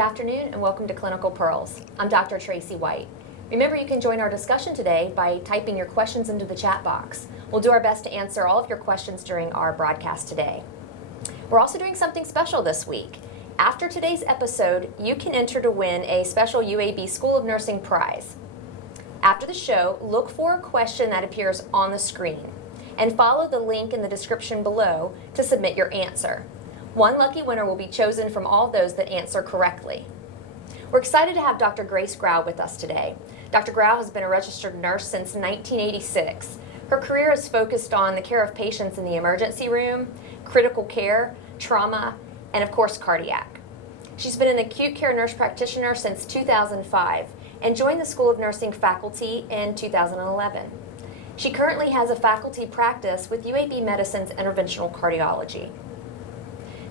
Good afternoon and welcome to Clinical Pearls. I'm Dr. Tracy White. Remember, you can join our discussion today by typing your questions into the chat box. We'll do our best to answer all of your questions during our broadcast today. We're also doing something special this week. After today's episode, you can enter to win a special UAB School of Nursing prize. After the show, look for a question that appears on the screen and follow the link in the description below to submit your answer. One lucky winner will be chosen from all those that answer correctly. We're excited to have Dr. Grace Grau with us today. Dr. Grau has been a registered nurse since 1986. Her career is focused on the care of patients in the emergency room, critical care, trauma, and of course cardiac. She's been an acute care nurse practitioner since 2005 and joined the School of Nursing faculty in 2011. She currently has a faculty practice with UAB Medicine's interventional cardiology.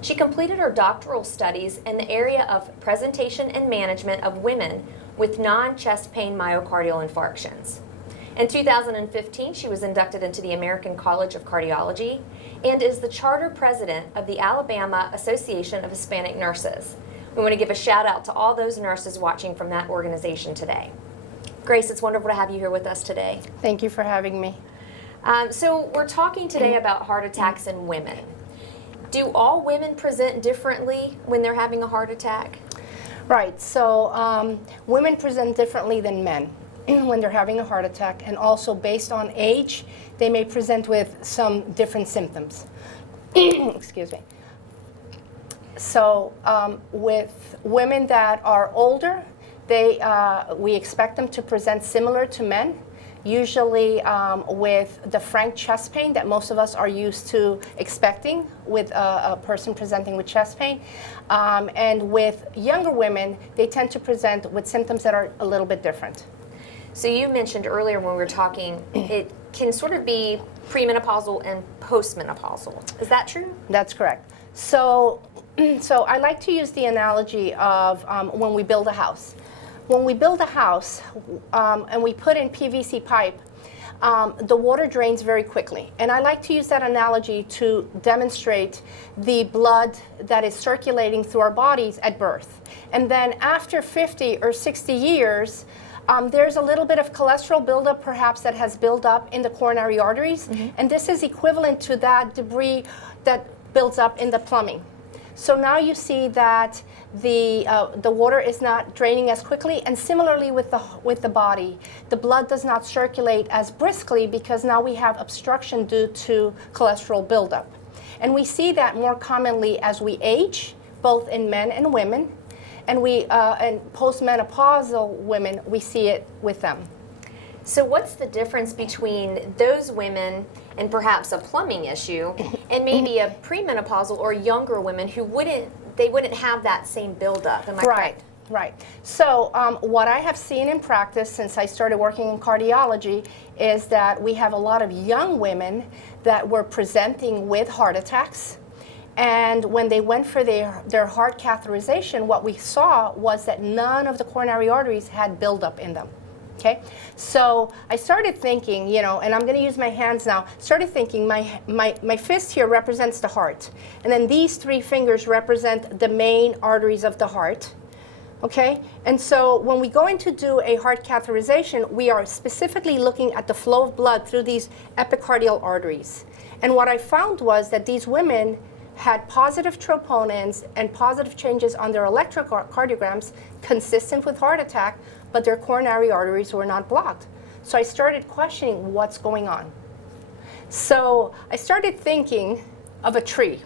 She completed her doctoral studies in the area of presentation and management of women with non-chest pain myocardial infarctions. In 2015, she was inducted into the American College of Cardiology and is the charter president of the Alabama Association of Hispanic Nurses. We want to give a shout out to all those nurses watching from that organization today. Grace, it's wonderful to have you here with us today. Thank you for having me. So we're talking today about heart attacks in women. Do all women present differently when they're having a heart attack? Right, so women present differently than men when they're having a heart attack, and also based on age, they may present with some different symptoms. Excuse me. So with women that are older, we expect them to present similar to men, usually with the frank chest pain that most of us are used to expecting with a person presenting with chest pain. And with younger women, they tend to present with symptoms that are a little bit different. So you mentioned earlier when we were talking, it can sort of be premenopausal and postmenopausal. Is that true? That's correct. So I like to use the analogy of when we build a house. When we build a house and we put in PVC pipe, the water drains very quickly. And I like to use that analogy to demonstrate the blood that is circulating through our bodies at birth. And then after 50 or 60 years, there's a little bit of cholesterol buildup perhaps that has built up in the coronary arteries. Mm-hmm. And this is equivalent to that debris that builds up in the plumbing. So now you see that the water is not draining as quickly, and similarly with the body, the blood does not circulate as briskly because now we have obstruction due to cholesterol buildup. And we see that more commonly as we age, both in men and women, and and postmenopausal women, we see it with them. So what's the difference between those women and perhaps a plumbing issue and maybe a premenopausal or younger women who wouldn't have that same buildup? Am I correct? Right. So what I have seen in practice since I started working in cardiology is that we have a lot of young women that were presenting with heart attacks. And when they went for their heart catheterization, what we saw was that none of the coronary arteries had buildup in them. Okay, so I started thinking, and I'm going to use my hands now, started thinking my fist here represents the heart. And then these three fingers represent the main arteries of the heart. Okay, and so when we go in to do a heart catheterization, we are specifically looking at the flow of blood through these epicardial arteries. And what I found was that these women had positive troponins and positive changes on their electrocardiograms consistent with heart attack, but their coronary arteries were not blocked. So I started questioning what's going on. So I started thinking of a tree.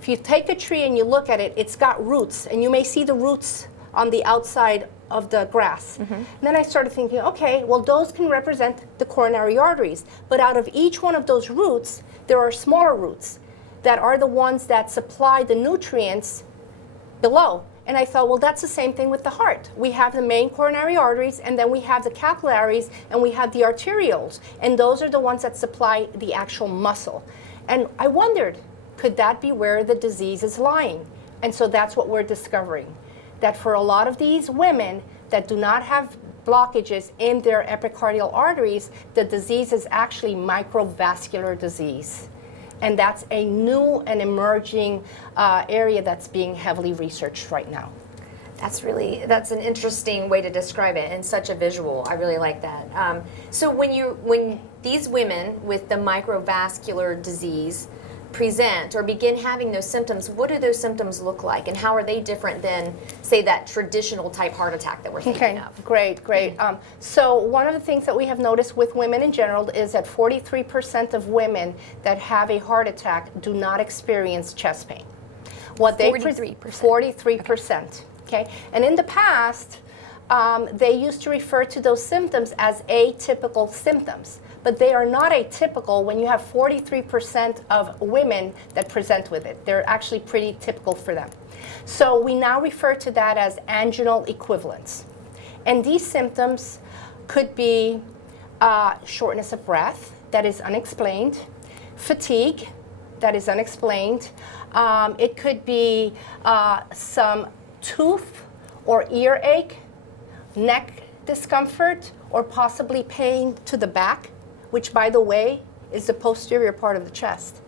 If you take a tree and you look at it, it's got roots, and you may see the roots on the outside of the grass. Mm-hmm. And then I started thinking, okay, well, those can represent the coronary arteries, but out of each one of those roots, there are smaller roots that are the ones that supply the nutrients below. And I thought, well, that's the same thing with the heart. We have the main coronary arteries, and then we have the capillaries, and we have the arterioles. And those are the ones that supply the actual muscle. And I wondered, could that be where the disease is lying? And so that's what we're discovering, that for a lot of these women that do not have blockages in their epicardial arteries, the disease is actually microvascular disease. And that's a new and emerging area that's being heavily researched right now. That's an interesting way to describe it and such a visual. I really like that. So when these women with the microvascular disease present or begin having those symptoms, what do those symptoms look like, and how are they different than, say, that traditional type heart attack that we're thinking of? Great. So one of the things that we have noticed with women in general is that 43% of women that have a heart attack do not experience chest pain. 43%. 43%. Okay. And in the past, they used to refer to those symptoms as atypical symptoms. But they are not atypical when you have 43% of women that present with it. They're actually pretty typical for them. So we now refer to that as anginal equivalents. And these symptoms could be shortness of breath, that is unexplained, fatigue, that is unexplained. It could be some tooth or ear ache, neck discomfort, or possibly pain to the back, which, by the way, is the posterior part of the chest.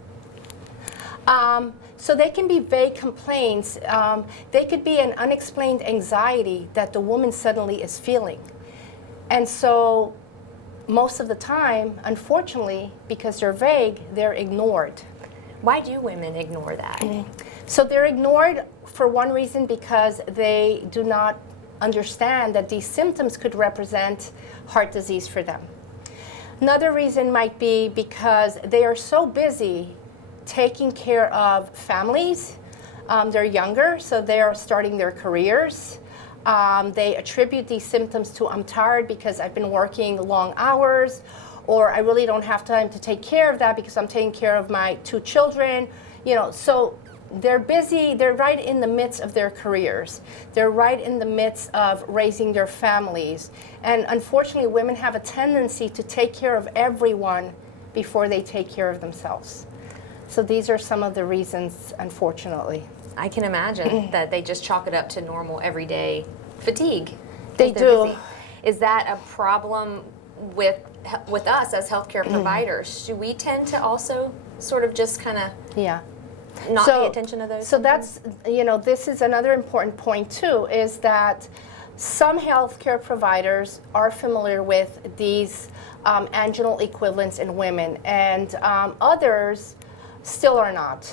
So they can be vague complaints. They could be an unexplained anxiety that the woman suddenly is feeling. And so most of the time, unfortunately, because they're vague, they're ignored. Why do women ignore that? So they're ignored for one reason, because they do not understand that these symptoms could represent heart disease for them. Another reason might be because they are so busy taking care of families. They're younger, so they are starting their careers. They attribute these symptoms to, I'm tired because I've been working long hours, or I really don't have time to take care of that because I'm taking care of my 2 children. So they're busy, they're right in the midst of their careers. They're right in the midst of raising their families. And unfortunately, women have a tendency to take care of everyone before they take care of themselves. So these are some of the reasons, unfortunately. I can imagine that they just chalk it up to normal everyday fatigue. They do. Busy. Is that a problem with us as healthcare providers? Do we tend to also sort of just kind of not pay attention to those? So that's, this is another important point too, is that some healthcare providers are familiar with these anginal equivalents in women, and others still are not.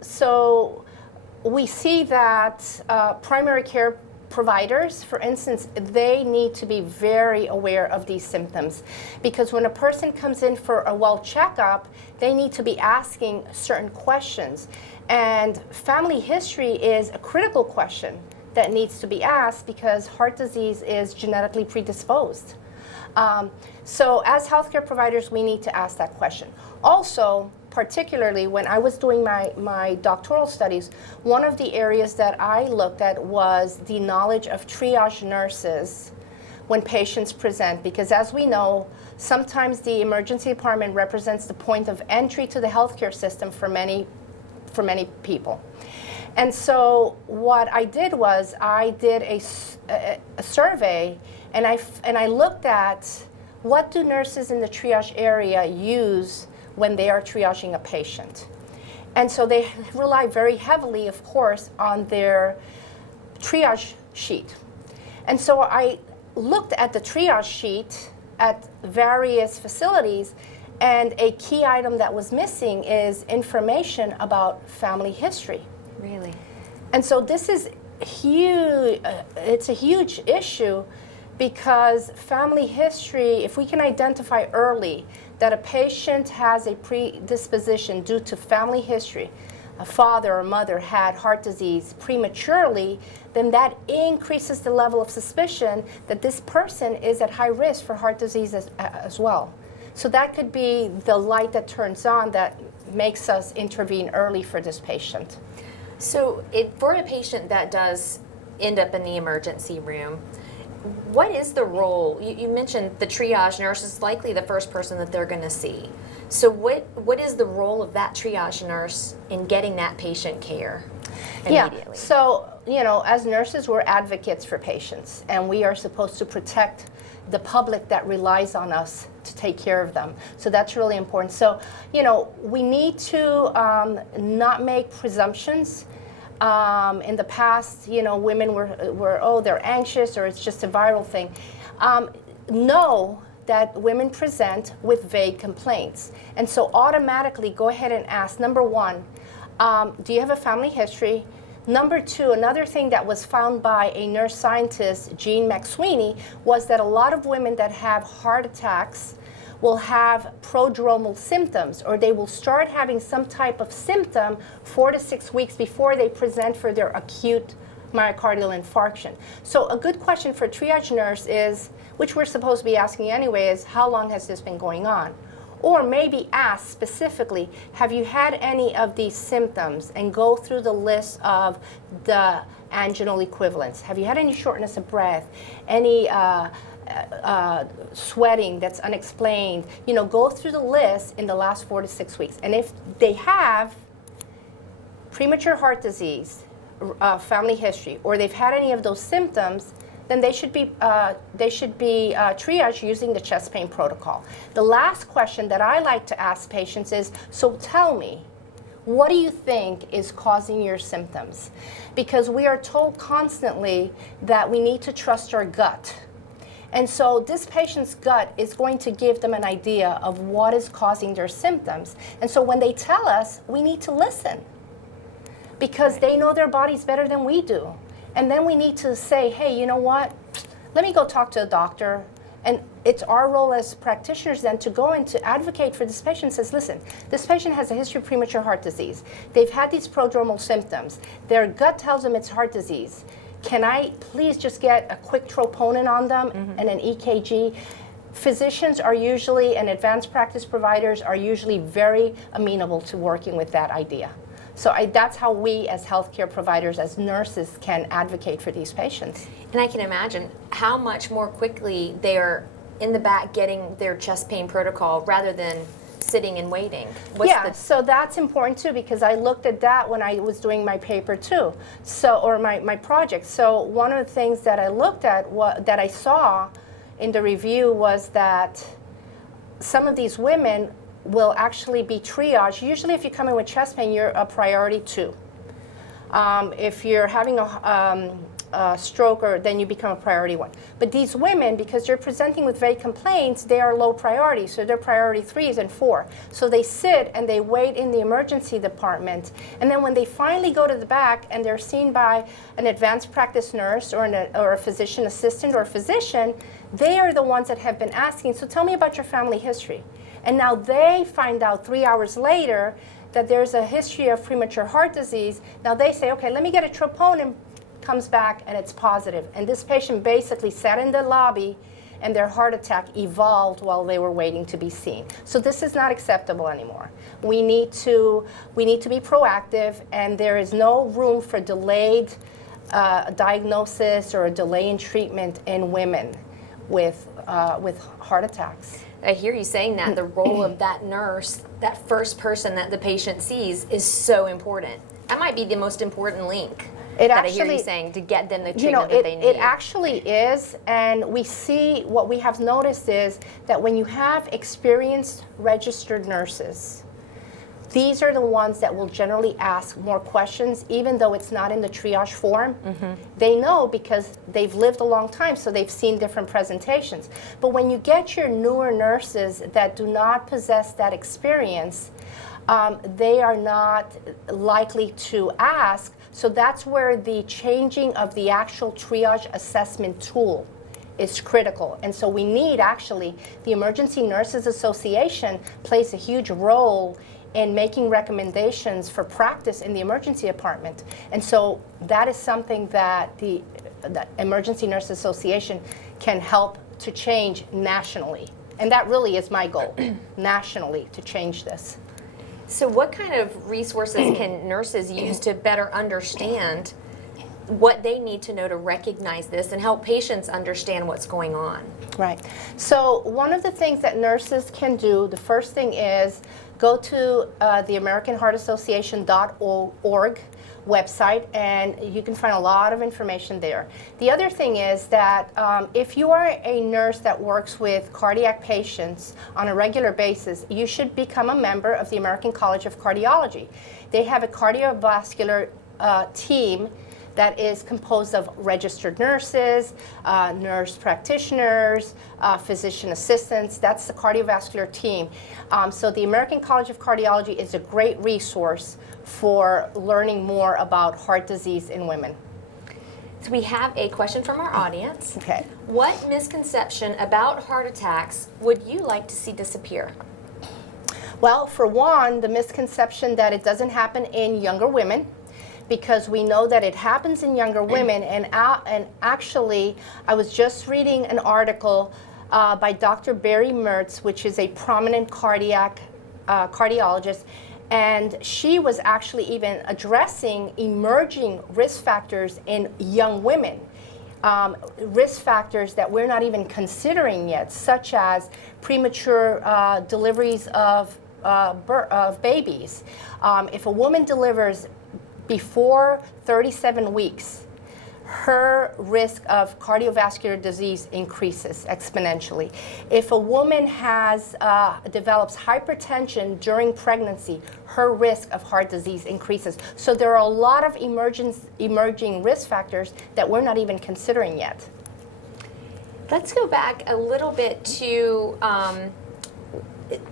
So we see that primary care providers, for instance, they need to be very aware of these symptoms, because when a person comes in for a well checkup, they need to be asking certain questions. And family history is a critical question that needs to be asked, because heart disease is genetically predisposed. So as healthcare providers, we need to ask that question. Also, particularly when I was doing my doctoral studies, one of the areas that I looked at was the knowledge of triage nurses when patients present, because as we know, sometimes the emergency department represents the point of entry to the healthcare system for many people. And so what I did was I did a survey, and I looked at what do nurses in the triage area use when they are triaging a patient. And so they rely very heavily, of course, on their triage sheet. And so I looked at the triage sheet at various facilities, and a key item that was missing is information about family history. Really? And so this is huge, it's a huge issue, because family history, if we can identify early that a patient has a predisposition due to family history, a father or mother had heart disease prematurely, then that increases the level of suspicion that this person is at high risk for heart disease as well. So that could be the light that turns on that makes us intervene early for this patient. So for a patient that does end up in the emergency room, what is the role? You mentioned the triage nurse is likely the first person that they're going to see. So what is the role of that triage nurse in getting that patient care immediately? Yeah, so as nurses, we're advocates for patients, and we are supposed to protect the public that relies on us to take care of them. So that's really important. So we need to not make presumptions. In the past, women were, oh, they're anxious or it's just a viral thing. Know that women present with vague complaints. And so automatically go ahead and ask, number one, do you have a family history? Number two, another thing that was found by a nurse scientist, Jean McSweeney, was that a lot of women that have heart attacks will have prodromal symptoms, or they will start having some type of symptom 4 to 6 weeks before they present for their acute myocardial infarction. So a good question for a triage nurse is, which we're supposed to be asking anyway, is how long has this been going on? Or maybe ask specifically, have you had any of these symptoms, and go through the list of the anginal equivalents. Have you had any shortness of breath, any sweating that's unexplained? Go through the list in the last 4 to 6 weeks. And if they have premature heart disease, family history, or they've had any of those symptoms, then they should be triaged using the chest pain protocol. The last question that I like to ask patients is, so tell me, what do you think is causing your symptoms? Because we are told constantly that we need to trust our gut. And so this patient's gut is going to give them an idea of what is causing their symptoms. And so when they tell us, we need to listen, because they know their bodies better than we do. And then we need to say, hey, you know what? Let me go talk to a doctor. And it's our role as practitioners then to go and to advocate for this patient. Says, listen, this patient has a history of premature heart disease. They've had these prodromal symptoms. Their gut tells them it's heart disease. Can I please just get a quick troponin on them and an EKG? Physicians are usually, and advanced practice providers are usually very amenable to working with that idea. So that's how we as healthcare providers, as nurses, can advocate for these patients. And I can imagine how much more quickly they're in the back getting their chest pain protocol rather than sitting and waiting. So that's important too, because I looked at that when I was doing my paper too, or my project. So one of the things that I looked at, that I saw in the review, was that some of these women will actually be triaged. Usually if you come in with chest pain, you're a priority 2. If you're having a stroke, then you become a priority 1. But these women, because they're presenting with vague complaints, they are low priority, so they're priority 3s and 4. So they sit and they wait in the emergency department, and then when they finally go to the back and they're seen by an advanced practice nurse or a physician assistant or a physician, they are the ones that have been asking, so tell me about your family history. And now they find out 3 hours later that there's a history of premature heart disease. Now they say, okay, let me get a troponin, comes back and it's positive. And this patient basically sat in the lobby and their heart attack evolved while they were waiting to be seen. So this is not acceptable anymore. We need to be proactive, and there is no room for delayed diagnosis or a delay in treatment in women with heart attacks. I hear you saying that the role of that nurse, that first person that the patient sees, is so important. That might be the most important link I hear you saying, to get them the treatment that they need. It actually is, and we see, what we have noticed is that when you have experienced registered nurses, these are the ones that will generally ask more questions, even though it's not in the triage form. They know because they've lived a long time, so they've seen different presentations. But when you get your newer nurses that do not possess that experience, they are not likely to ask. So that's where the changing of the actual triage assessment tool is critical. And so we need, actually, the Emergency Nurses Association plays a huge role in making recommendations for practice in the emergency department. And so that is something that the Emergency Nurse Association can help to change nationally. And that really is my goal, nationally, to change this. So what kind of resources can nurses use to better understand what they need to know to recognize this and help patients understand what's going on? Right. So one of the things that nurses can do, the first thing is go to the AmericanHeartAssociation.org website, and you can find a lot of information there. The other thing is that if you are a nurse that works with cardiac patients on a regular basis, you should become a member of the American College of Cardiology. They have a cardiovascular team that is composed of registered nurses, nurse practitioners, physician assistants. That's the cardiovascular team. So the American College of Cardiology is a great resource for learning more about heart disease in women. So we have a question from our audience. Okay. What misconception about heart attacks would you like to see disappear? Well, for one, the misconception that it doesn't happen in younger women, because we know that it happens in younger women. And actually, I was just reading an article by Dr. Barry Mertz, which is a prominent cardiologist, and she was actually even addressing emerging risk factors in young women. Risk factors that we're not even considering yet, such as premature deliveries of babies. If a woman delivers before 37 weeks, her risk of cardiovascular disease increases exponentially. If a woman develops hypertension during pregnancy, her risk of heart disease increases. So there are a lot of emerging risk factors that we're not even considering yet. Let's go back a little bit to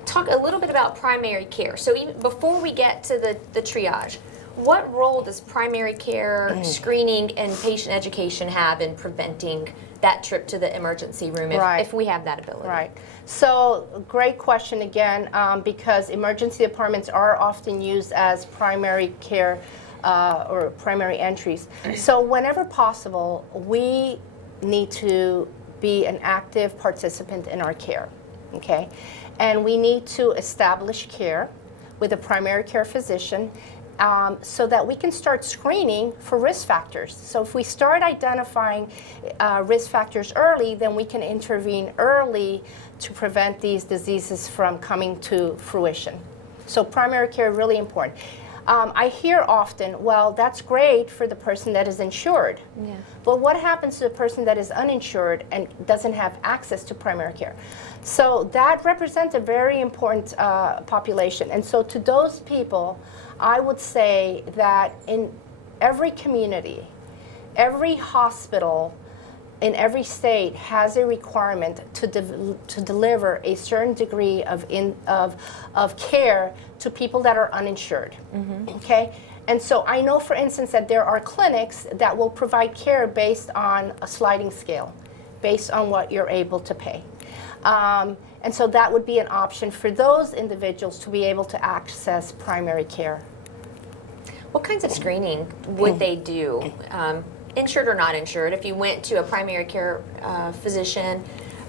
talk a little bit about primary care. So even before we get to the triage, what role does primary care screening and patient education have in preventing that trip to the emergency room if we have that ability? Right. So great question again, because emergency departments are often used as primary care or primary entries. So whenever possible, we need to be an active participant in our care, okay? And we need to establish care with a primary care physician so that we can start screening for risk factors. So if we start identifying risk factors early, then we can intervene early to prevent these diseases from coming to fruition. So primary care is really important. I hear often, well, that's great for the person that is insured. Yeah. But what happens to the person that is uninsured and doesn't have access to primary care? So that represents a very important population. And so to those people, I would say that in every community, every hospital in every state has a requirement to deliver a certain degree of care to people that are uninsured, okay? And so I know, for instance, that there are clinics that will provide care based on a sliding scale, based on what you're able to pay. And so that would be an option for those individuals to be able to access primary care. What kinds of screening would they do, insured or not insured? If you went to a primary care physician,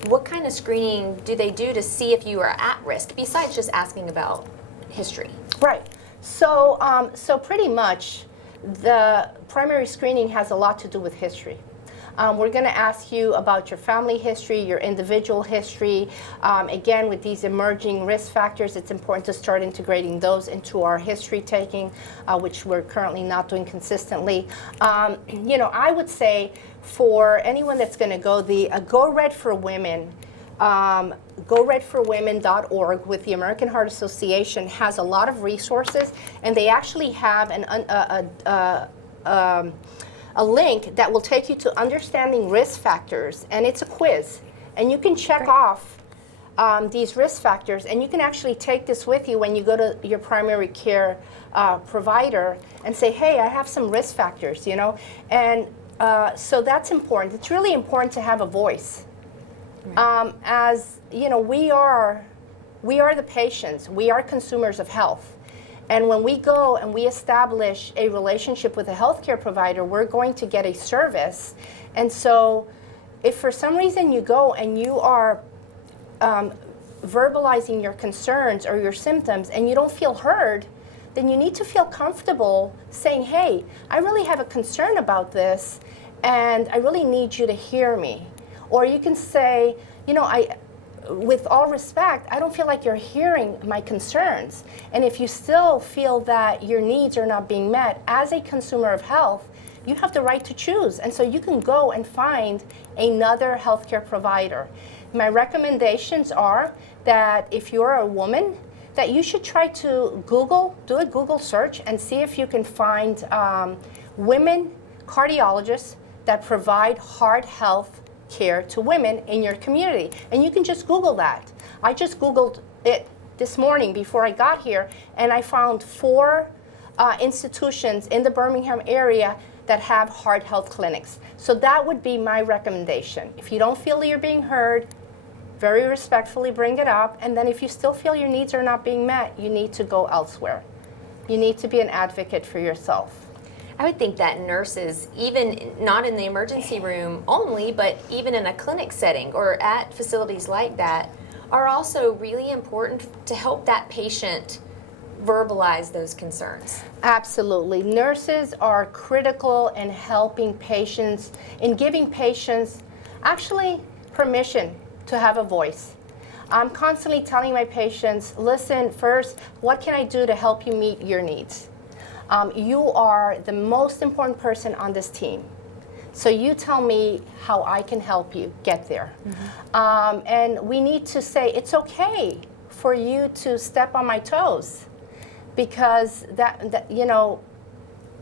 what kind of screening do they do to see if you are at risk, besides just asking about history? Right. So, so pretty much the primary screening has a lot to do with history. We're going to ask you about your family history, your individual history. Again, with these emerging risk factors, it's important to start integrating those into our history taking, which we're currently not doing consistently. You know, I would say for anyone that's going to go, the Go Red for Women, GoRedForWomen.org with the American Heart Association has a lot of resources, and they actually have a link that will take you to understanding risk factors, and it's a quiz, and you can check off these risk factors, and you can actually take this with you when you go to your primary care provider and say, hey, I have some risk factors, you know, and so that's important. It's really important to have a voice. As you know, we are the patients, we are consumers of health. And when we go and we establish a relationship with a healthcare provider, we're going to get a service. And so if for some reason you go and you are verbalizing your concerns or your symptoms and you don't feel heard, then you need to feel comfortable saying, hey, I really have a concern about this and I really need you to hear me. Or you can say, you know, with all respect, I don't feel like you're hearing my concerns. And if you still feel that your needs are not being met, as a consumer of health, you have the right to choose. And so you can go and find another healthcare provider. My recommendations are that if you're a woman, that you should try to do a Google search and see if you can find women cardiologists that provide heart health care to women in your community. And you can just Google that. I just Googled it this morning before I got here, and I found 4 institutions in the Birmingham area that have heart health clinics. So that would be my recommendation. If you don't feel you're being heard, very respectfully bring it up, and then if you still feel your needs are not being met, you need to go elsewhere. You need to be an advocate for yourself. I would think that nurses, even not in the emergency room only, but even in a clinic setting or at facilities like that, are also really important to help that patient verbalize those concerns. Absolutely. Nurses are critical in helping patients, in giving patients actually permission to have a voice. I'm constantly telling my patients, listen, first, what can I do to help you meet your needs? You are the most important person on this team. So you tell me how I can help you get there. And we need to say, it's okay for you to step on my toes, because that you know,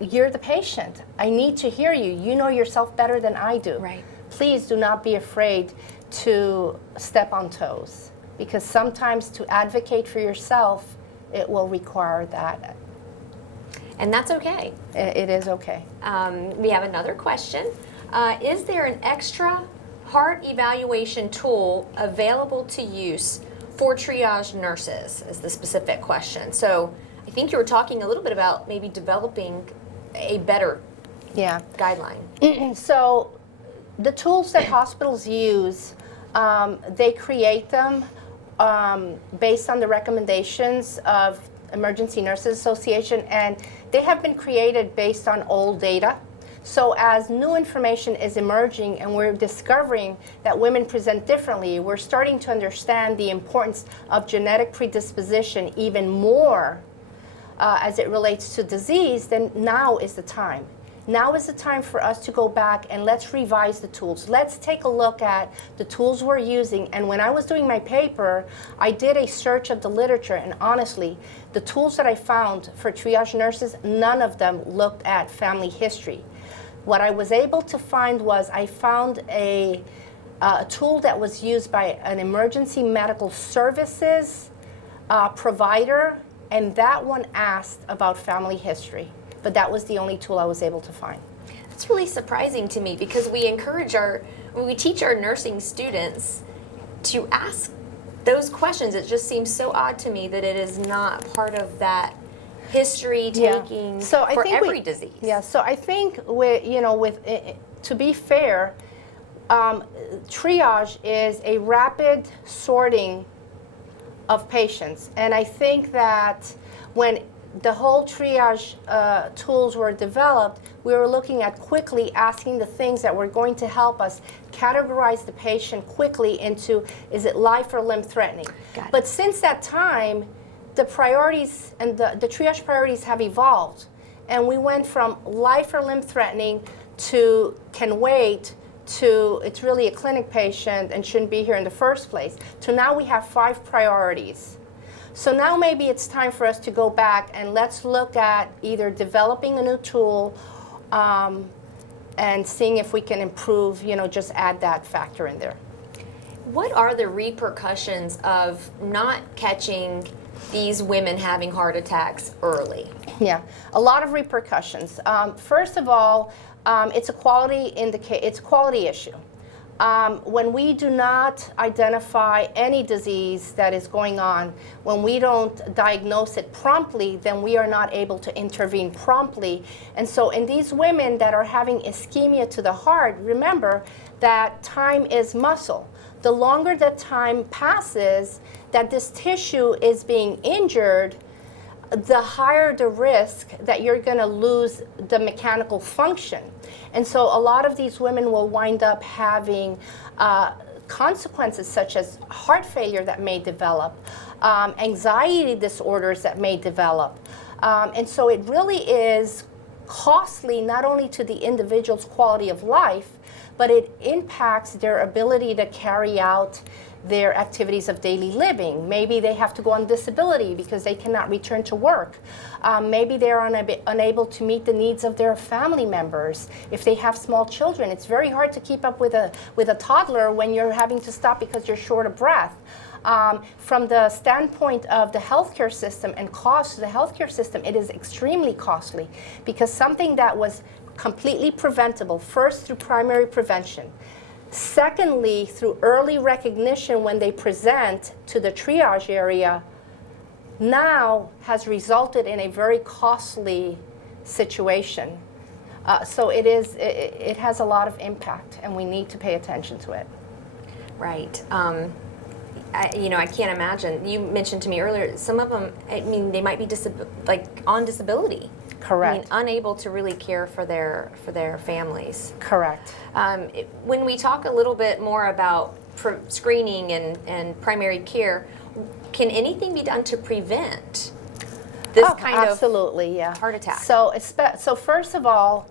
you're the patient. I need to hear you. You know yourself better than I do. Right. Please do not be afraid to step on toes, because sometimes to advocate for yourself, it will require that. And that's okay. It is okay. We have another question. Is there an extra heart evaluation tool available to use for triage nurses, is the specific question. So I think you were talking a little bit about maybe developing a better guideline. So the tools that hospitals use, they create them based on the recommendations of Emergency Nurses Association, and they have been created based on old data. So as new information is emerging and we're discovering that women present differently, we're starting to understand the importance of genetic predisposition even more as it relates to disease, then now is the time. Now is the time for us to go back and let's revise the tools. Let's take a look at the tools we're using. And when I was doing my paper, I did a search of the literature, and honestly, the tools that I found for triage nurses, none of them looked at family history. What I was able to find was I found a tool that was used by an emergency medical services provider, and that one asked about family history. But that was the only tool I was able to find. That's really surprising to me, because we teach our nursing students to ask those questions. It just seems so odd to me that it is not part of that history taking so I for think every disease. Yeah, so I think to be fair, triage is a rapid sorting of patients. And I think that when the whole triage tools were developed, we were looking at quickly asking the things that were going to help us categorize the patient quickly into, is it life or limb threatening? But since that time, the priorities and the triage priorities have evolved. And we went from life or limb threatening to can wait to it's really a clinic patient and shouldn't be here in the first place, to now we have 5 priorities. So now maybe it's time for us to go back and let's look at either developing a new tool and seeing if we can improve, just add that factor in there. What are the repercussions of not catching these women having heart attacks early? Yeah, a lot of repercussions. First of all, it's a quality issue. When we do not identify any disease that is going on, when we don't diagnose it promptly, then we are not able to intervene promptly. And so in these women that are having ischemia to the heart, remember that time is muscle. The longer that time passes that this tissue is being injured, the higher the risk that you're going to lose the mechanical function. And so a lot of these women will wind up having consequences such as heart failure that may develop, anxiety disorders that may develop. And so it really is costly not only to the individual's quality of life, but it impacts their ability to carry out their activities of daily living. Maybe they have to go on disability because they cannot return to work. Maybe they're unable to meet the needs of their family members. If they have small children, it's very hard to keep up with a toddler when you're having to stop because you're short of breath. From the standpoint of the healthcare system and cost to the healthcare system, it is extremely costly because something that was completely preventable, first through primary prevention, secondly through early recognition when they present to the triage area, now has resulted in a very costly situation. So it has a lot of impact, and we need to pay attention to it. Right. I can't imagine. You mentioned to me earlier, some of them, they might be on disability. Correct. Unable to really care for their families. Correct. When we talk a little bit more about screening and primary care, can anything be done to prevent this kind absolutely, of heart attack? So first of all,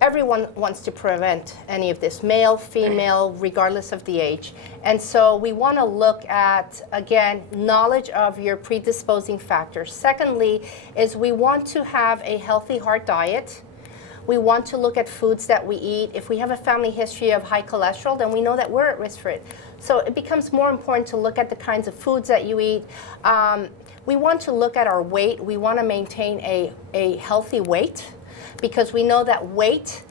everyone wants to prevent any of this, male, female, regardless of the age. And so we want to look at, again, knowledge of your predisposing factors. Secondly, is we want to have a healthy heart diet. We want to look at foods that we eat. If we have a family history of high cholesterol, then we know that we're at risk for it. So it becomes more important to look at the kinds of foods that you eat. We want to look at our weight. We want to maintain a healthy weight, because we know that weight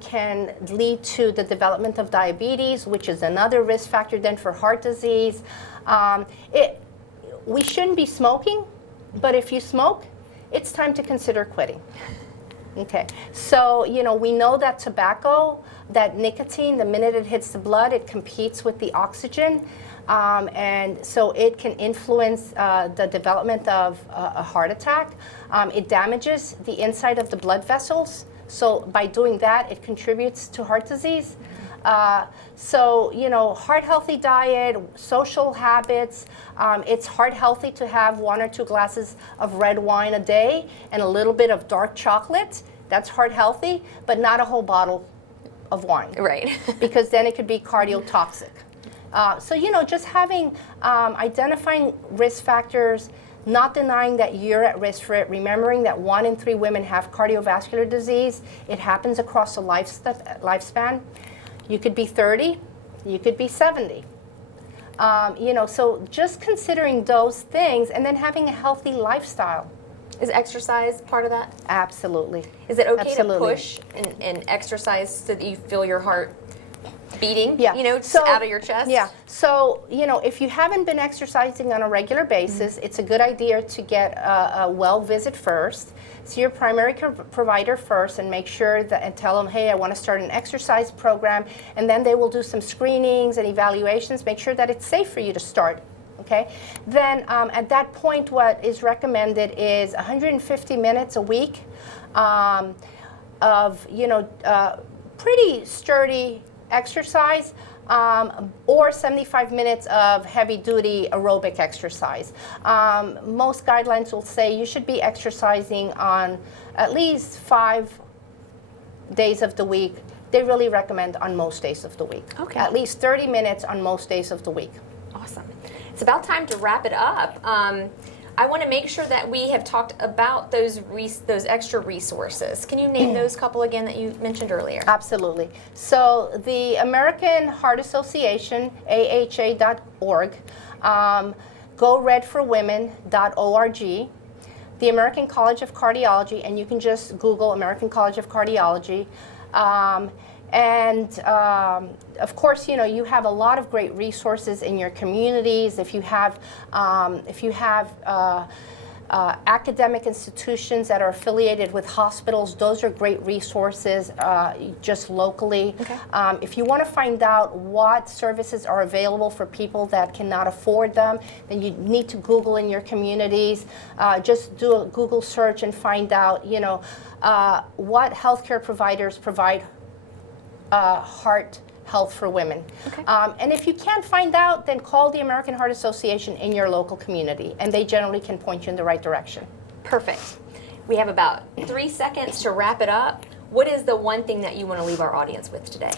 can lead to the development of diabetes, which is another risk factor then for heart disease. We shouldn't be smoking, but if you smoke, it's time to consider quitting. Okay, so we know that tobacco, that nicotine, the minute it hits the blood, it competes with the oxygen. And so it can influence the development of a heart attack. It damages the inside of the blood vessels. So by doing that, it contributes to heart disease. Heart healthy diet, social habits. It's heart healthy to have 1 or 2 glasses of red wine a day and a little bit of dark chocolate. That's heart healthy, but not a whole bottle of wine. Right. Because then it could be cardiotoxic. Just having, identifying risk factors, not denying that you're at risk for it, remembering that 1 in 3 women have cardiovascular disease. It happens across the lifespan. You could be 30, you could be 70. So just considering those things and then having a healthy lifestyle. Is exercise part of that? Absolutely. Is it okay Absolutely. to push and exercise so that you feel your heart beating, Yeah. Out of your chest? Yeah. So, if you haven't been exercising on a regular basis, it's a good idea to get a well visit first. See your primary provider first and make sure that, and tell them, hey, I want to start an exercise program. And then they will do some screenings and evaluations, make sure that it's safe for you to start. Okay. Then at that point, what is recommended is 150 minutes a week of, pretty sturdy exercise, or 75 minutes of heavy-duty aerobic exercise. Most guidelines will say you should be exercising on at least 5 days of the week. They really recommend on most days of the week. Okay. At least 30 minutes on most days of the week. Awesome. It's about time to wrap it up. I want to make sure that we have talked about those extra resources. Can you name those couple again that you mentioned earlier? Absolutely. So the American Heart Association, AHA.org, GoRedForWomen.org, the American College of Cardiology, and you can just Google American College of Cardiology. Of course, you have a lot of great resources in your communities. If you have academic institutions that are affiliated with hospitals, those are great resources just locally. Okay. If you want to find out what services are available for people that cannot afford them, then you need to Google in your communities. Just do a Google search and find out, what healthcare providers provide heart health for women. Okay. And if you can't find out, then call the American Heart Association in your local community, and they generally can point you in the right direction. Perfect. We have about 3 seconds to wrap it up. What is the one thing that you want to leave our audience with today?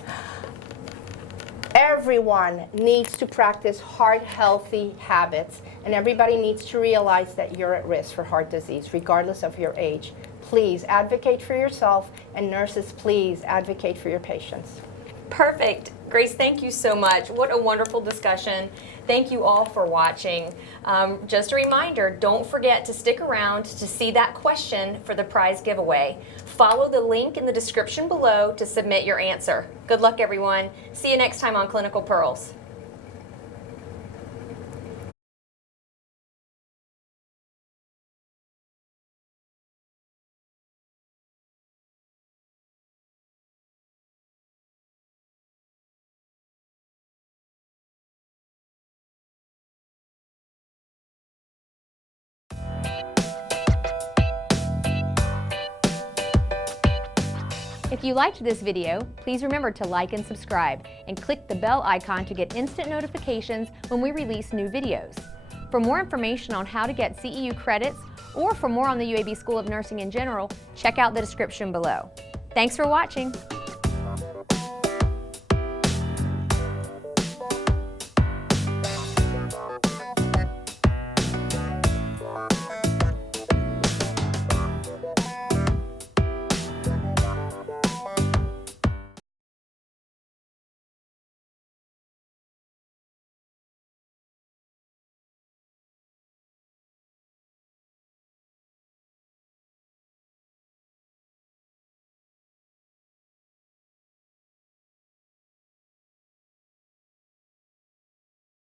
Everyone needs to practice heart-healthy habits, and everybody needs to realize that you're at risk for heart disease, regardless of your age. Please advocate for yourself, and nurses, please advocate for your patients. Perfect. Grace, thank you so much. What a wonderful discussion. Thank you all for watching. Just a reminder, don't forget to stick around to see that question for the prize giveaway. Follow the link in the description below to submit your answer. Good luck, everyone. See you next time on Clinical Pearls. If you liked this video, please remember to like and subscribe, and click the bell icon to get instant notifications when we release new videos. For more information on how to get CEU credits, or for more on the UAB School of Nursing in general, check out the description below. Thanks for watching.